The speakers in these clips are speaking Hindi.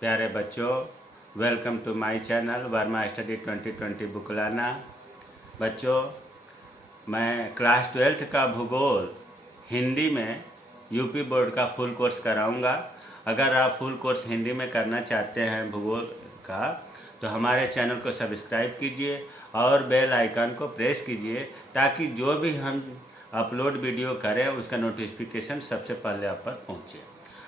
प्यारे बच्चों, welcome to my channel Verma study 2020 बुकलाना। बच्चों, मैं क्लास 12th का भूगोल हिंदी में यूपी बोर्ड का फुल कोर्स कराऊंगा। अगर आप फुल कोर्स हिंदी में करना चाहते हैं भूगोल का, तो हमारे चैनल को सब्सक्राइब कीजिए और बेल आइकन को प्रेस कीजिए, ताकि जो भी हम अपलोड वीडियो करें उसका नोटिफिकेशन सबसे पहले आप पर पहुँचे।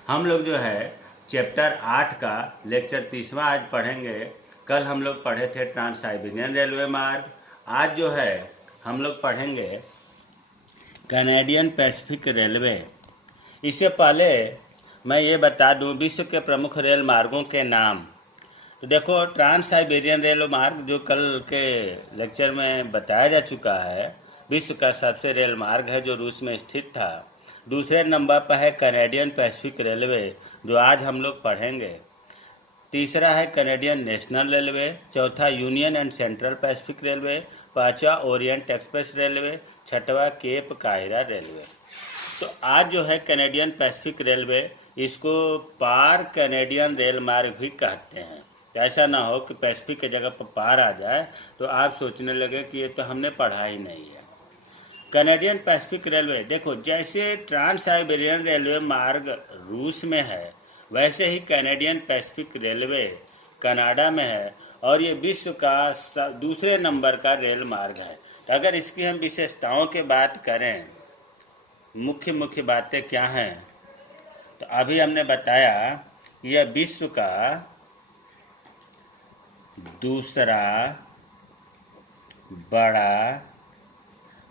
हम लोग जो है चैप्टर 8 का लेक्चर 30वां आज पढ़ेंगे। कल हम लोग पढ़े थे ट्रांस साइबेरियन रेलवे मार्ग। आज जो है हम लोग पढ़ेंगे कैनेडियन पैसिफिक रेलवे। इससे पहले मैं ये बता दूं विश्व के प्रमुख रेल मार्गों के नाम। तो देखो, ट्रांस साइबेरियन रेल मार्ग जो कल के लेक्चर में बताया जा चुका है, विश्व का सबसे रेल मार्ग है जो रूस में स्थित था। दूसरे नंबर पर है कैनेडियन पैसिफिक रेलवे, जो आज हम लोग पढ़ेंगे। तीसरा है कैनेडियन नेशनल रेलवे। चौथा union and central Pacific railway. पांचवा ओरिएंट एक्सप्रेस रेलवे। छठवा केप काहिरा रेलवे। तो आज जो है कैनेडियन पैसिफिक रेलवे, इसको पार कैनेडियन रेल मार्ग भी कहते हैं। ऐसा ना हो कि पैसिफिक की जगह पर पार आ जाए तो आप सोचने लगे कि ये तो हमने पढ़ा ही नहीं है। कैनेडियन पैसिफिक रेलवे, देखो, जैसे ट्रांस साइबेरियन रेलवे मार्ग रूस में है, वैसे ही कैनेडियन पैसिफिक रेलवे कनाडा में है, और ये विश्व का दूसरे नंबर का रेल मार्ग है। तो अगर इसकी हम विशेषताओं की बात करें, मुख्य मुख्य बातें क्या हैं, तो अभी हमने बताया कि यह विश्व का दूसरा बड़ा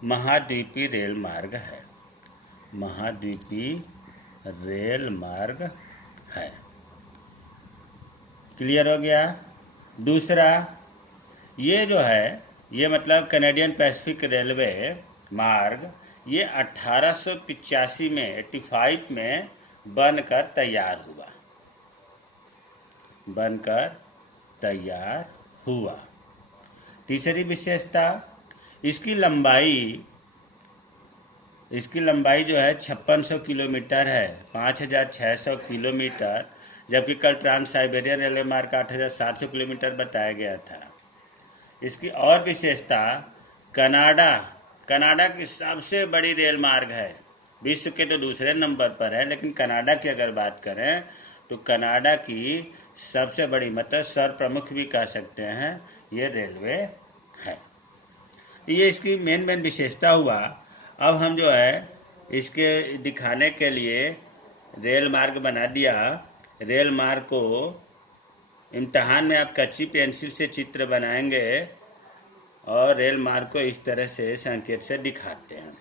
महाद्वीपीय रेल मार्ग है। महाद्वीपीय रेल मार्ग है। क्लियर हो गया। दूसरा, ये जो है, ये मतलब कैनेडियन पैसिफिक रेलवे मार्ग, ये 1885 में 85 में बनकर तैयार हुआ। तीसरी विशेषता, इसकी लंबाई जो है 5600 किलोमीटर है, 5600 किलोमीटर, जबकि कल ट्रांस साइबेरियन रेलवे मार्ग का 8700 किलोमीटर बताया गया था। इसकी और विशेषता, कनाडा की सबसे बड़ी रेल मार्ग है। विश्व के तो दूसरे नंबर पर है, लेकिन कनाडा की अगर बात करें तो कनाडा की सबसे बड़ी, मतलब सर्वप्रमुख भी कह सकते हैं, ये रेलवे है। ये इसकी मेन विशेषता हुआ। अब हम जो है इसके दिखाने के लिए रेल मार्ग बना दिया। रेल मार्ग को इम्तहान में आप कच्ची पेंसिल से चित्र बनाएंगे और रेल मार्ग को इस तरह से संकेत से दिखाते हैं।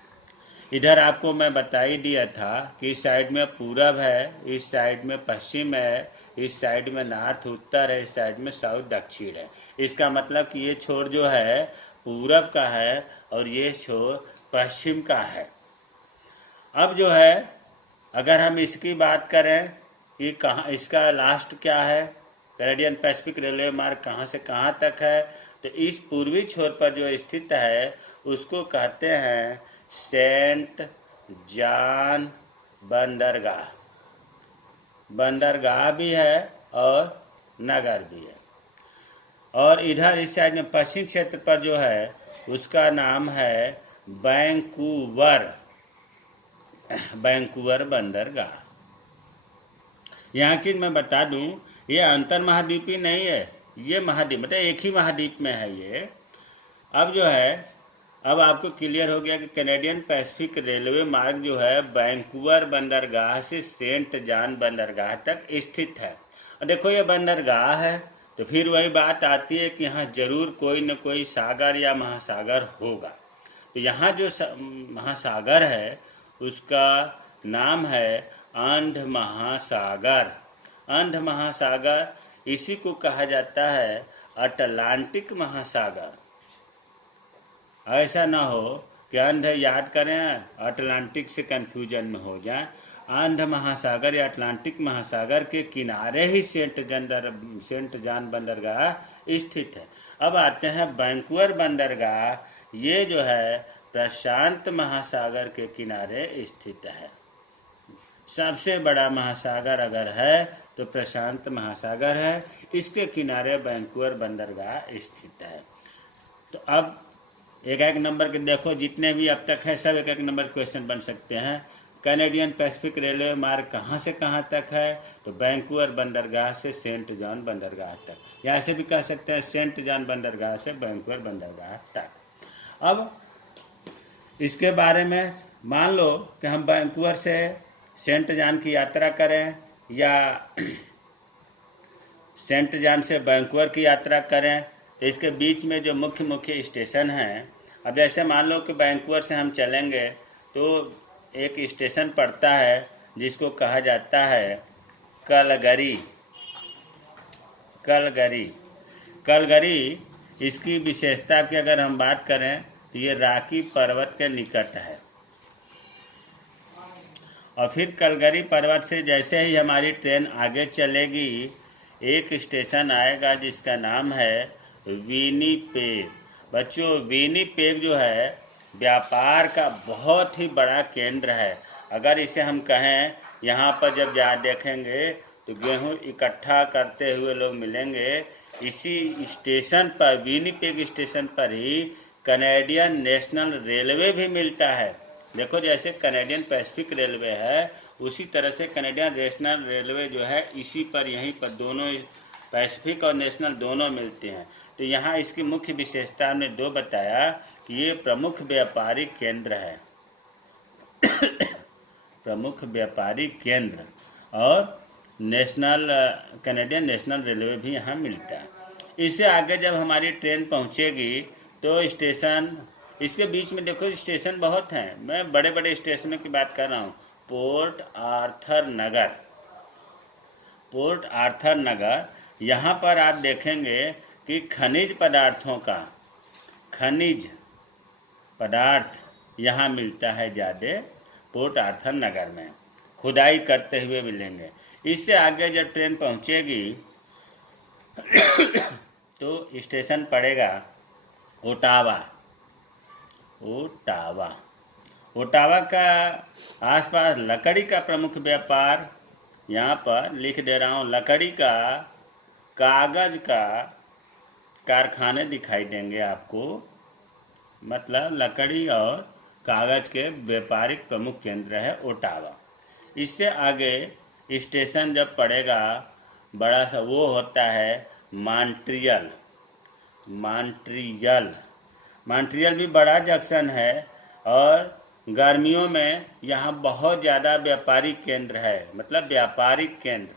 इधर आपको मैं बता ही दिया था कि इस साइड में पूरब है, इस साइड में पश्चिम है, इस साइड में नॉर्थ उत्तर है, इस साइड में साउथ दक्षिण है। इसका मतलब कि ये छोर जो है पूरब का है और ये छोर पश्चिम का है। अब जो है अगर हम इसकी बात करें कि कहाँ इसका लास्ट क्या है, कैनेडियन पैसिफिक रेलवे मार्ग कहाँ से कहाँ तक है, तो इस पूर्वी छोर पर जो स्थित है उसको कहते हैं सेंट जॉन बंदरगाह। बंदरगाह भी है और नगर भी है। और इधर इस साइड में पश्चिम क्षेत्र पर जो है उसका नाम है वैंकूवर बंदरगाह। यहाँ की मैं बता दूं, ये अंतर महाद्वीपीय नहीं है, ये महाद्वीप मतलब एक ही महाद्वीप में है ये। अब जो है, अब आपको क्लियर हो गया कि कैनेडियन पैसिफिक रेलवे मार्ग जो है वैंकूवर बंदरगाह से सेंट जॉन बंदरगाह तक स्थित है। और देखो, ये बंदरगाह है तो फिर वही बात आती है कि यहाँ जरूर कोई न कोई सागर या महासागर होगा। तो यहाँ जो महासागर है उसका नाम है अंध महासागर। अंध महासागर, इसी को कहा जाता है अटलांटिक महासागर। ऐसा ना हो कि अंध याद करें अटलांटिक से कंफ्यूजन में हो जाए। अंध महासागर या अटलांटिक महासागर के किनारे ही सेंट जॉन बंदरगाह स्थित है। अब आते हैं वैंकूवर बंदरगाह। ये जो है प्रशांत महासागर के किनारे स्थित है। सबसे बड़ा महासागर अगर है तो प्रशांत महासागर है। इसके किनारे वैंकूवर बंदरगाह स्थित है। तो अब एक एक नंबर के देखो, जितने भी अब तक है सब एक एक नंबर क्वेश्चन बन सकते हैं। कैनेडियन पैसिफिक रेलवे मार्ग कहाँ से कहाँ तक है? तो वैंकूवर बंदरगाह से सेंट जॉन बंदरगाह तक, या ऐसे भी कह सकते हैं सेंट जॉन बंदरगाह से वैंकूवर बंदरगाह तक। अब इसके बारे में मान लो कि हम वैंकूवर से सेंट जॉन की यात्रा करें या सेंट जॉन से वैंकूवर की यात्रा करें, तो इसके बीच में जो मुख्य मुख्य स्टेशन हैं, अब जैसे मान लो कि वैंकूवर से हम चलेंगे तो एक स्टेशन पड़ता है जिसको कहा जाता है कलगरी। कलगरी कलगरी इसकी विशेषता की अगर हम बात करें तो ये रॉकी पर्वत के निकट है। और फिर कलगरी पर्वत से जैसे ही हमारी ट्रेन आगे चलेगी, एक स्टेशन आएगा जिसका नाम है विनिपेग। बच्चों, विनिपेग जो है व्यापार का बहुत ही बड़ा केंद्र है। अगर इसे हम कहें, यहाँ पर जब जा देखेंगे तो गेहूँ इकट्ठा करते हुए लोग मिलेंगे। इसी स्टेशन पर, विनिपेग स्टेशन पर ही कैनेडियन नेशनल रेलवे भी मिलता है। देखो, जैसे कैनेडियन पैसिफिक रेलवे है उसी तरह से कैनेडियन नेशनल रेलवे जो है इसी पर, यहीं पर दोनों पैसिफिक और नेशनल दोनों मिलते हैं। तो यहाँ इसकी मुख्य विशेषता ने दो बताया कि ये प्रमुख व्यापारिक केंद्र है। प्रमुख व्यापारिक केंद्र, और नेशनल कैनेडियन नेशनल रेलवे भी यहाँ मिलता है। इससे आगे जब हमारी ट्रेन पहुँचेगी तो स्टेशन, इसके बीच में देखो स्टेशन बहुत हैं। मैं बड़े बड़े स्टेशनों की बात कर रहा हूँ। पोर्ट आर्थर नगर, पोर्ट आर्थर नगर, यहाँ पर आप देखेंगे कि खनिज पदार्थों का, खनिज पदार्थ यहाँ मिलता है ज़्यादा पोर्ट आर्थर नगर में, खुदाई करते हुए मिलेंगे। इससे आगे जब ट्रेन पहुँचेगी तो स्टेशन पड़ेगा ओटावा। ओटावा, ओटावा का आसपास लकड़ी का प्रमुख व्यापार, यहाँ पर लिख दे रहा हूँ, लकड़ी का, कागज़ का कारखाने दिखाई देंगे आपको। मतलब लकड़ी और कागज़ के व्यापारिक प्रमुख केंद्र है ओटावा। इससे आगे स्टेशन जब पड़ेगा बड़ा सा, वो होता है मॉन्ट्रियल। मॉन्ट्रियल, मॉन्ट्रियल भी बड़ा जंक्शन है और गर्मियों में यहाँ बहुत ज़्यादा व्यापारिक केंद्र है। मतलब व्यापारिक केंद्र,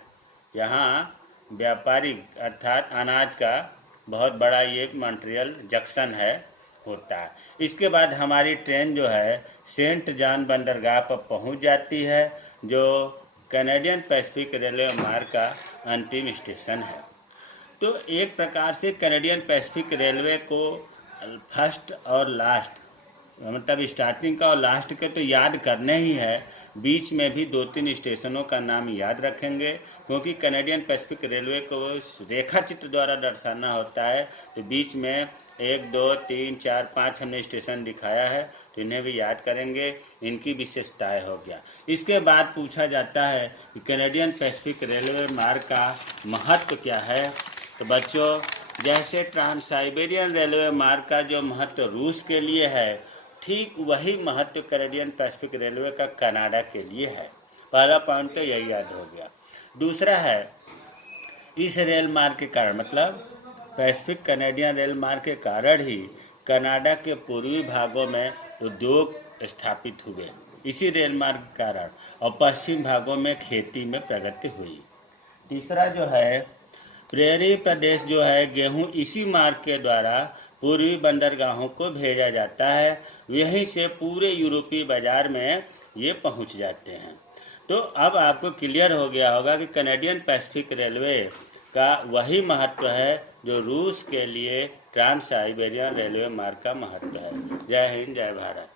यहाँ व्यापारिक अर्थात अनाज का बहुत बड़ा ये मॉन्ट्रियल जंक्शन है, होता है। इसके बाद हमारी ट्रेन जो है सेंट जॉन बंदरगाह पर पहुँच जाती है, जो कैनेडियन पैसिफिक रेलवे मार्ग का अंतिम स्टेशन है। तो एक प्रकार से कैनेडियन पैसिफिक रेलवे को फर्स्ट और लास्ट, मतलब स्टार्टिंग का और लास्ट के तो याद करने ही है, बीच में भी 2-3 स्टेशनों का नाम याद रखेंगे, क्योंकि कैनेडियन पैसिफिक रेलवे को रेखा चित्र द्वारा दर्शाना होता है। तो बीच में 1, 2, 3, 4, 5 हमने स्टेशन दिखाया है, तो इन्हें भी याद करेंगे। इनकी विशेषताएं हो गया। इसके बाद पूछा जाता है कि कैनेडियन पैसिफिक रेलवे मार्ग का महत्व क्या है। तो बच्चों, जैसे ट्रांस साइबेरियन रेलवे मार्ग का जो महत्व रूस के लिए है, ठीक वही महत्व कैनेडियन पैसिफिक रेलवे का कनाडा के लिए है। पहला पॉइंट तो यही याद हो गया। दूसरा है, इस रेल मार्ग के कारण, मतलब पैसिफिक कैनेडियन रेल मार्ग के कारण ही कनाडा के पूर्वी भागों में उद्योग स्थापित हुए, इसी रेल मार्ग के कारण, और पश्चिम भागों में खेती में प्रगति हुई। तीसरा जो है, प्रेरी प्रदेश जो है, गेहूं इसी मार्ग के द्वारा पूर्वी बंदरगाहों को भेजा जाता है। यहीं से पूरे यूरोपीय बाजार में ये पहुंच जाते हैं। तो अब आपको क्लियर हो गया होगा कि कैनेडियन पैसिफिक रेलवे का वही महत्व है जो रूस के लिए ट्रांस साइबेरियन रेलवे मार्ग का महत्व है। जय हिंद, जय भारत।